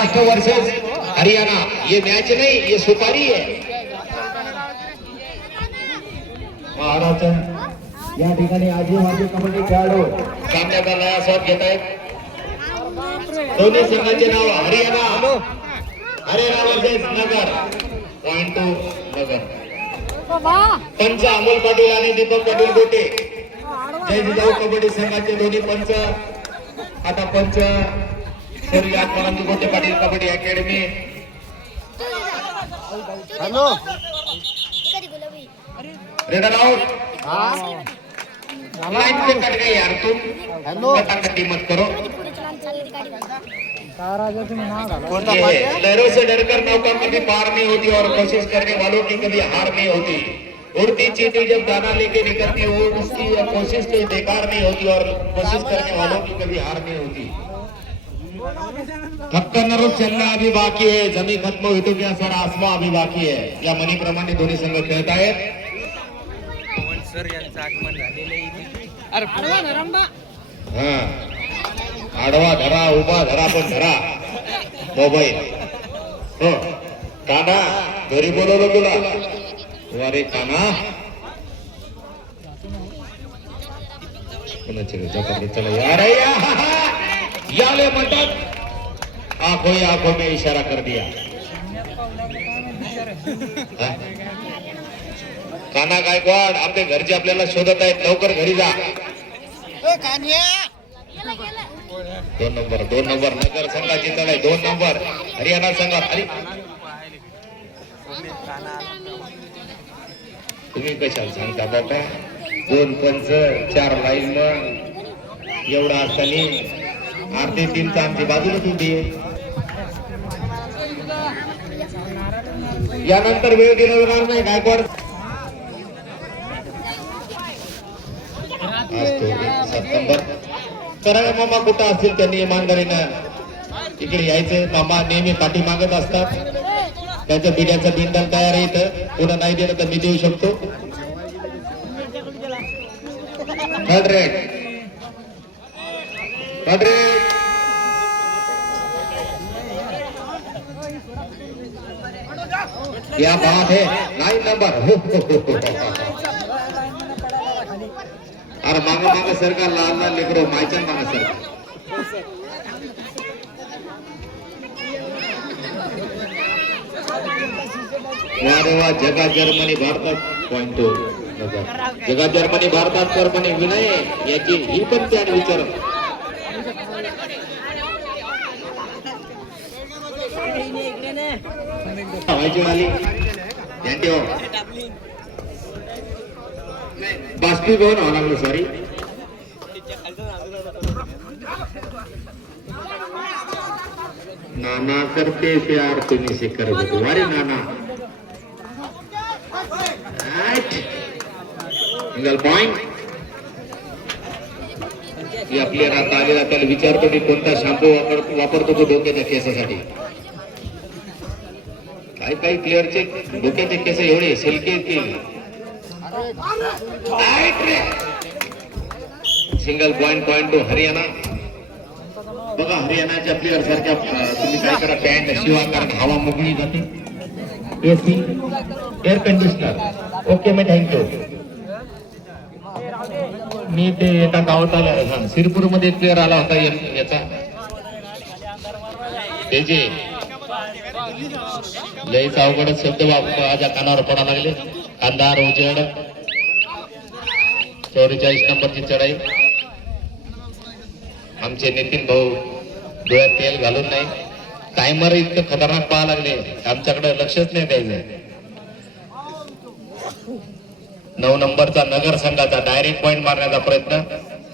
Maharashtra versus Haryana, ये match नहीं, ये सुपारी है। महाराष्ट्र या ठिकाणी आजी कबड्डी खेळाडू सामन्याचा नया शॉट घेत आहेत। दोन्ही संघांचे नाव हरियाणा वर्सेस नगर, पॉइंट टू नगर। पंच अमोल पाटील आणि दीपक पाटील गोटे, जय जिजाऊ कबड्डी संघाचे दोन्ही पंच। आता पंच Shri Atmanand Gote Patil kabaddi academy. Hello raider out, line पे कट गई यार तुम। हेलो कट्टी मत करो। ये लहरों से डरकर नौका कभी पार नहीं होती और कोशिश करने वालों की कभी हार नहीं होती। उड़ती चींटी जब दाना लेके निकलती हो, उसकी कोशिश तो बेकार नहीं होती और कोशिश करने वालों की कभी हार नहीं होती। थक्कन रोज चलना अभी बाकी है, जमी खत्म हुई तो क्या सर आसमा अभी बाकी है। या मनीप्रमाणे दोन्ही संघ खेळत आहेत। सर यांचं आगमन झालेलं आहे। अरे आडवा धरा, उभा धरा, पण धरा मोबाईल। हो काना, घरी बोलवलं तुला? अरे काना, चला यार, याले म्हणतात आंखों में इशारा कर दिया। काना गायकवाड, आपले घरचे आपल्याला शोधत आहेत, लवकर घरी जा। 2 नंबर नगर संघाची चढाई, 2 नंबर हरियाणा संघात। अरे तुम्ही कशाला सांगता बाबा? 2 पंच 4 लाईन, एवढा असताना अर्धे टीमचा आमची बाजूलाच होती। यानंतर वेळ दिला जाणार नाही गायकवाड। सप्टेंबर करावे मामा कुठं असतील त्यांनी इमानदारीनं इकडे यायचं। मामा नेहमी पाठी मागत असतात, त्याचं बिड्याचं बिंडल तयार आहे इथं, पुन्हा नाही दिलं तर मी देऊ शकतो। 100 क्या बात है, 9 नंबर। अरे मागे सरकार, लहान लेकरो मायच्या मागे सरकार। वा जगा जर्मनी भारतात, पॉइंट टू नगर। जगा जर्मनी भारतात तर म्हणे विनय याची ही पण त्याने विचार। व्हायची वाली बाष्पीभवन व्हावं लागलं, सॉरी। नाना करते प्यार तुम्ही से कर दो, अरे नाना। Single point. या प्लेअर आता आलेला, त्याला विचारतो की कोणता शॅम्पू वापरतो तो डोक्याच्या केसासाठी। काही प्लेअरचे डोक्याचे केस एवढे सिल्की येतील। Single point, point two Haryana. बघा हरियाणाच्या प्लेअर सारख्या तुम्ही काय करा, पॅन्ट शिवा, कारण हवा मोकळी जाते। AC, air conditioner. ओके मी थँक्यू। मी ते एका गावात आला, सिरपूर मध्ये एक प्लेअर आला होता याचा, त्याचे लयच अवघड शब्द माझ्या कानावर पडा लागले। अंधार उजेड, 44 नंबरची चढाई। आमचे नितीन भाऊ डोळ्यात तेल घालून नाही, टायमर इतकं खतरनाक पाहा लागले, आमच्याकडे लक्षच नाही द्यायचं। 9 नंबरचा नगर संघाचा डायरेक्ट पॉइंट मारण्याचा प्रयत्न,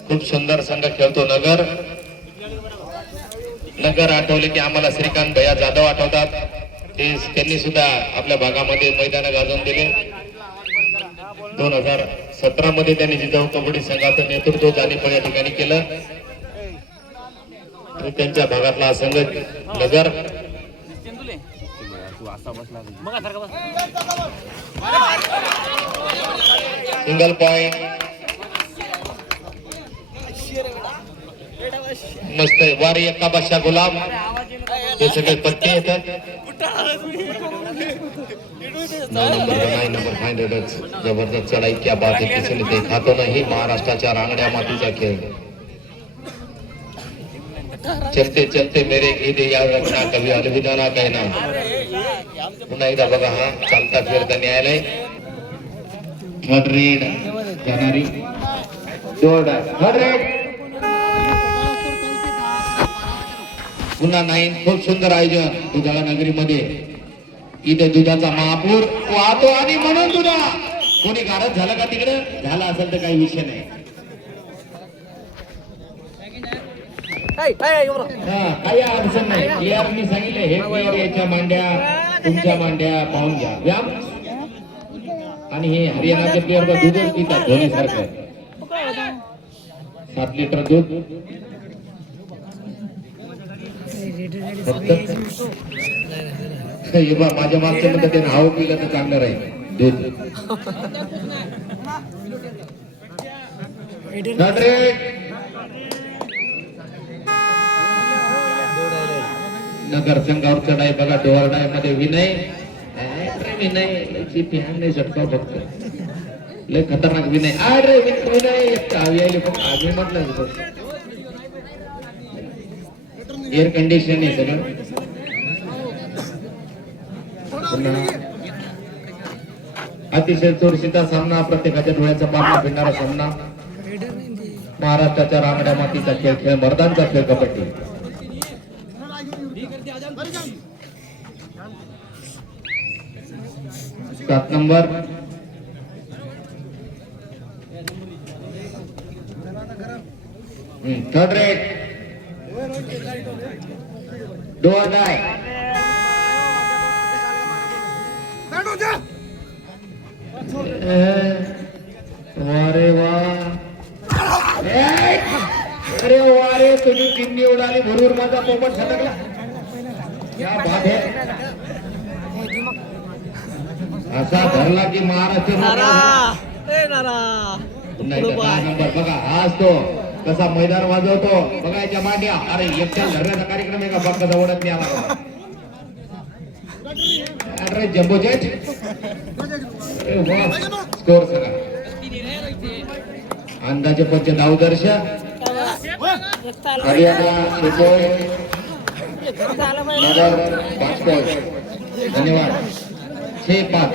खूप सुंदर संघ खेळतो नगर। नगर आठवले की आम्हाला श्रीकांत भैया जाधव आठवतात, त्यांनी सुद्धा आपल्या भागामध्ये मैदान गाजवून दिले। 2017 मध्ये त्यांनी जिजाऊ कबड्डी संघाचं नेतृत्व जाणीपण या ठिकाणी केलं। त्यांच्या भागातला संघ नगर। सिंगल पॉइंट, मस्त आहे। वारी एक्का बादशाह गुलाम ते सगळे पत्ते येतात. 9 नंबर फाइंडरच जबरदस्त चढाई, क्या बात है, किसी ने देखा तो नहीं. महाराष्ट्राच्या रांगड्या मातीचा खेळ. चलते चलते मेरे गीत याद रखना, कभी अलविदा ना कहना. पुन्हा एकदा बघा, हा चालता फिरता न्यायालय. थर्ड रेड जाणारी जोड थर्ड रेड. पुन्हा 9. खूप सुंदर आयोजन दुधाळा नगरीमध्ये. इथे दुधाचा महापूर वाहतो आणि म्हणून दुधा कोणी गारज झालं का तिकडे? झाला असेल तर काही विषय नाही. हा, काही अडचण नाही. क्लिअर मी सांगितलं, हे प्लेअर याच्या मांड्या तुमच्या मांड्या पाहून घ्या. व्यायाम. आणि हे हरियाणाचे प्लेअर दूधच पितात धोनीसारखं. 7 लिटर दूध फक्त. हे बा, माझ्या मागच्या मध्ये त्याने हवं पिलं तर चांगलं राहील दूध. नगर संघावर चढाई बघा. डोरडाय मध्ये विनय ची फॅन नाही झटका फक्त. लय खतरनाक विनय. अरे विनय फक्त आम्ही म्हटलं एअर कंडिशन आहे सगळं. अतिशय चुरशीचा सामना, प्रत्येकाच्या डोळ्याचा पारणा फिरणारा सामना. महाराष्ट्राच्या रांगड्या मातीचा खेळ, मर्दांचा खेळ kabaddi. 7 number third raid do or die. अरे वा, अरे वा रे, तुम्ही 3 उडाली भरपूर. माझा पोपट सटकला. क्या बात है. असा धरला की महाराष्ट्र नंबर बघा. आज तो कसा मैदान वाजवतो बघायच्या मांड्या. अरे एकट्या धरण्याचा कार्यक्रम आहे का? बघता ओढत नाही आला. अरे जम्बो जेट स्कोर सगळा अंदाजे 5 दर्श. हरियाणा 6 नगर 5 पॉइंट. धन्यवाद. 6-5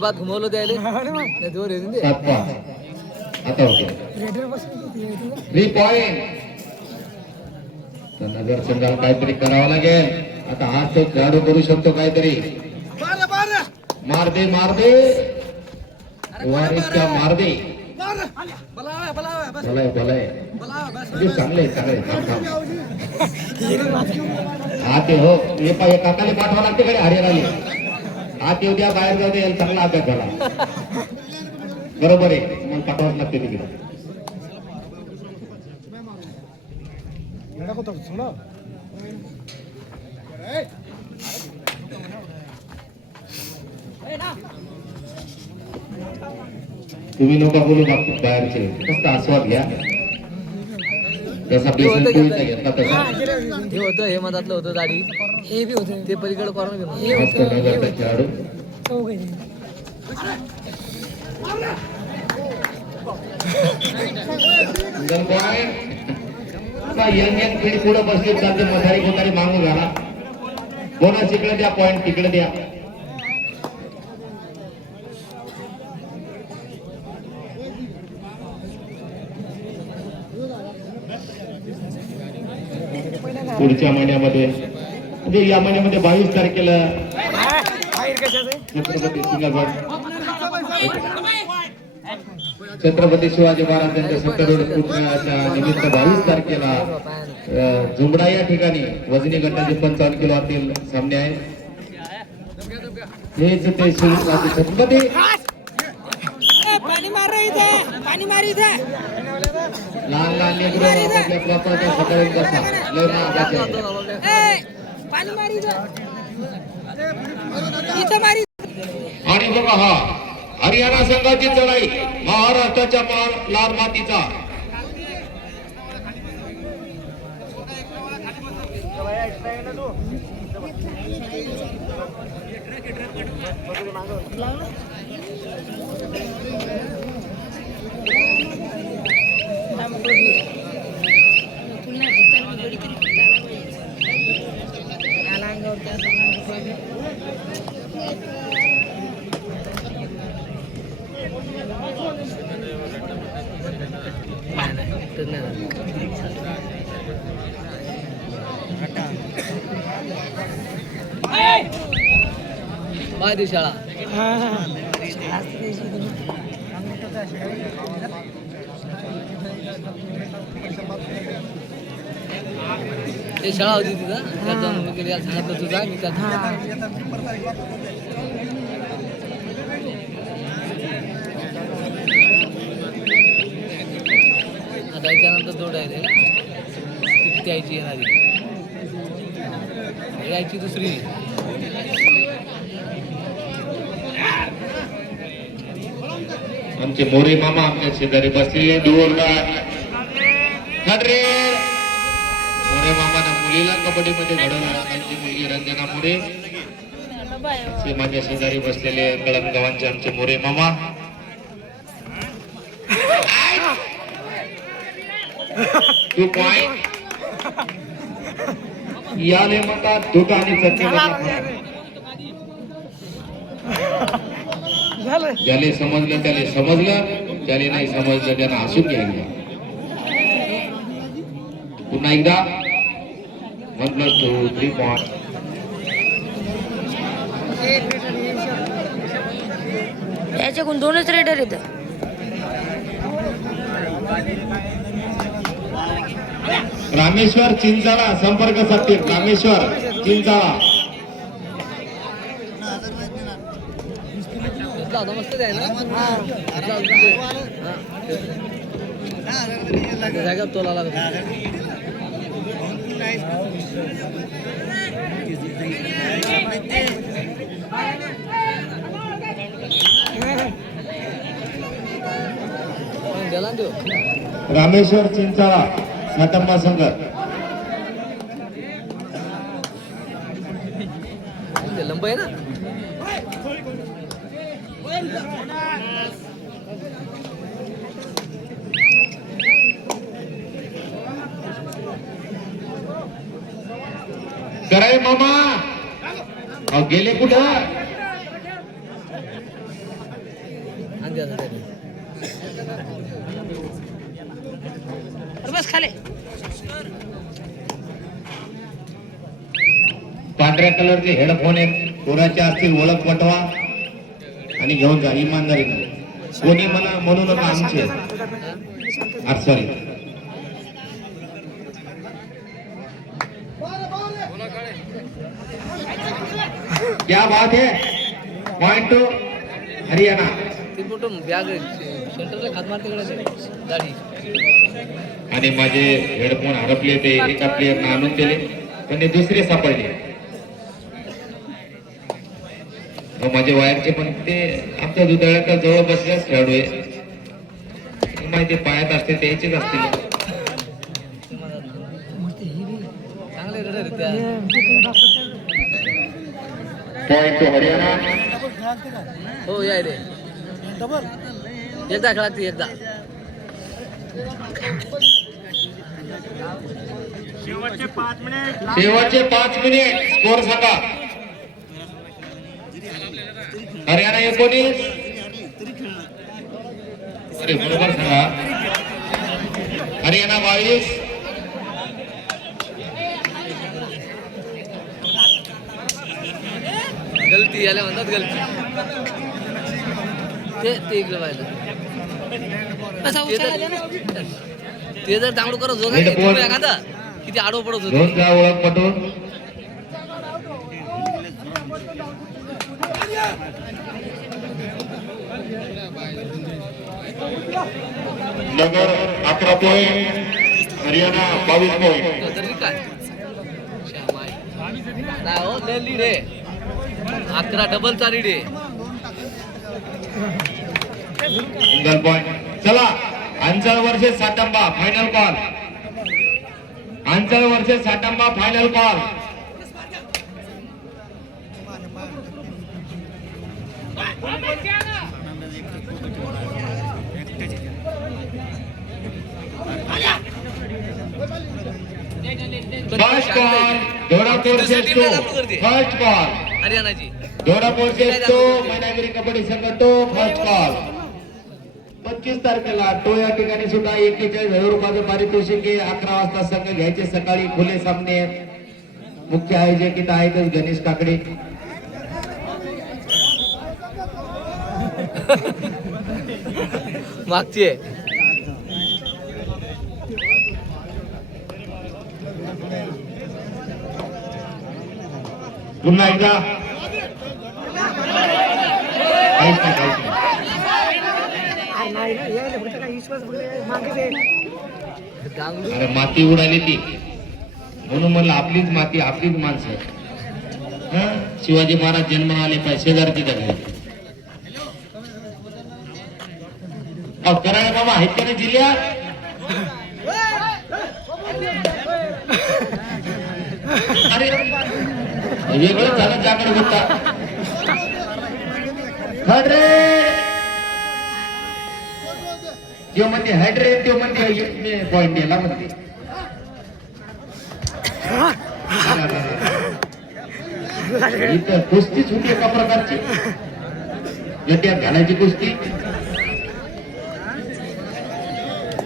बात घुमवलं द्यायला 7-5. आता होते 3 पॉइंट. नगर संघाला काहीतरी करावं लागेल. आता हा तो खेळाडू करू शकतो काहीतरी. मार दे वारिसच्या मार दे. भलाय चांगले हा ते हो. हे काकाले पाठवा लागते कडे हरियाणाला. आत येऊ द्या, बाहेर जाऊ द्या. याला चांगला अभ्यास झाला. बरोबर आहे, मग पाठवाच लागते तिकडे. तुम्ही नका बोलू बाहेरचे. फक्त आस्वाद घ्या. जसा बेसन पोळीचा घेतला तसा. हे होतं, हे मधातलं होतं दाढी. हे बी होतं, ते पलीकडे करून खेळाडू यंग पिढी पुढे बसली चालते. मधारी कोतारी मागू घाला. बोनस इकडे द्या, पॉइंट तिकडे द्या. पुढच्या महिन्यामध्ये म्हणजे या महिन्यामध्ये 22 तारखेला छत्रपती शिवाजी महाराजांच्या 70 पुतळ्याच्या निमित्त 22 तारखेला झुंबडा या ठिकाणी वजनी गटाचे 55 किलो आतील सामने आहेत. हेच ते छत्रपती लहान लहान लेकरं आपल्या बापाच्या सकाळी बसा. लय महागाचे आणि बघा हा हरियाणा संघाची चढाई महाराष्ट्राच्या लाल मातीचा. बाय शाळा ते शाळा होती तिथं त्यात गेली सांगितलं तुझा मी त्यात त्याच्यानंतर जोड आहे त्याची येणारी यायची दुसरी आमचे मोरे मामा आमच्या शेजारी बसलेले दूरला रे मोरे मामाना मुलीला कबड्डी मध्ये घडवलं त्यांची मुलगी रंजना मोरे ते माझ्या शेजारी बसलेले कळम गावांचे आमचे मोरे मामा तू पॉइंट याने म्हणतात दुटा आणि चटणी ज्याने समजलं त्याने समजलं ज्याने नाही समजलं त्यानं हसून घ्यायला पुन्हा एकदा 1+2 3 पॉइंट याच्याकडून दोनच रेडर आहेत रामेश्वर चिंचाळा संपर्क साधते रामेश्वर चिंचाळा मस्त आहे ना जागा तोला लागत रामेश्वर चिंचाळा सातंबा संघ लंब आहे ना कराय मामा अहो गेले कुठं बस खाले पांढऱ्या कलरचे हेडफोन आहेत कोणाचे असतील ओळख पटवा आणि घेऊन जा इमानदारीने कोणी मला म्हणू नका आमचे सॉरी क्या बात है पॉइंट टू हरियाणा ते फोटो बॅग सेंटरला खात मारते गाडी आणि माझे हेडफोन हरपले ते एका प्लेयरने आणून दिले पण ते दुसरे सापडले माझे वायरचे पण ते आमच्या दुधाळ्याच्या जवळ बसल्यास खेळाडू आहे माहिती पायात असते त्याचेच असतील चांगले रडर त्या पॉइंट टू हरियाणा हो या रे एकदा खेळा ती एकदा शेवटचे 5 मिनिट स्कोर सांगा हरियाणा 19 अरे बरोबर सांगा हरियाणा 22 गलती याला म्हणतात गलती ते इकडे पाहिलं ते जर चांगलं करत होत एखादा किती आडव पडत होत दोन जा ओळख पटवून नगर 11 पॉइंट हरियाणा 22 पॉइंट तरी काय नाही हो लीड आहे 11 डबलचा लीड आहे सिंगल पॉइंट चला Anchal versus Satamba final call Anchal versus Satamba final call first ball Dodapur set 2 first ball हरियाणाची दोडापूर सेट 2 मैनागिरी कबड्डी संघ तो फर्स्ट बॉल 25 तारखेला तो या ठिकाणी सुद्धा 41,000 रुपयाचं पारितोषिक आहे. 11 वाजता संघ घ्यायचे सकाळी खुले सामने आहेत. मुख्य आयोजक इथं आहेतच गणेश काकडे. मागची आहे पुन्हा एकदा अरे माती उडाली ती म्हणून म्हणलं आपलीच माती आपलीच माणसं. शिवाजी महाराज जन्म आले पाहिजे शेजारची जगले. कराळे बाबा आहेत का नाही जिल्ह्यात? अरे वेगळं झालं जाकडे होता. जो म्हणते हायड्रेट तो म्हणते पॉइंट याला म्हणते. इथं कुस्तीच होती एका प्रकारची गट्यात घालायची कुस्ती.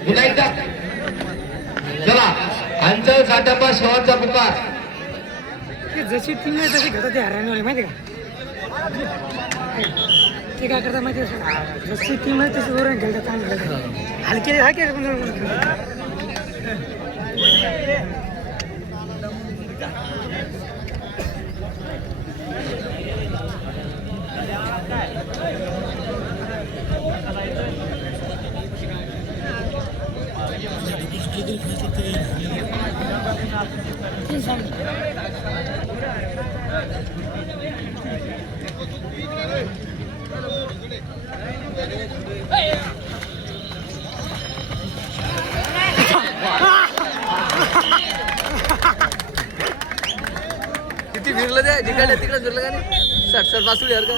पुन्हा एकदा चला अंचल साठापा शेवटचा पुकार. जशी टीम नाही तशी घेतात ते हरवले माहिती का ते काय करतात माहिती जशी टीम आहे तशी वरून खेळतात चांगलं हलके हा के किती फिरलं ते जिकडे तिकडे फिरलं का नाही सर सर पासून यार का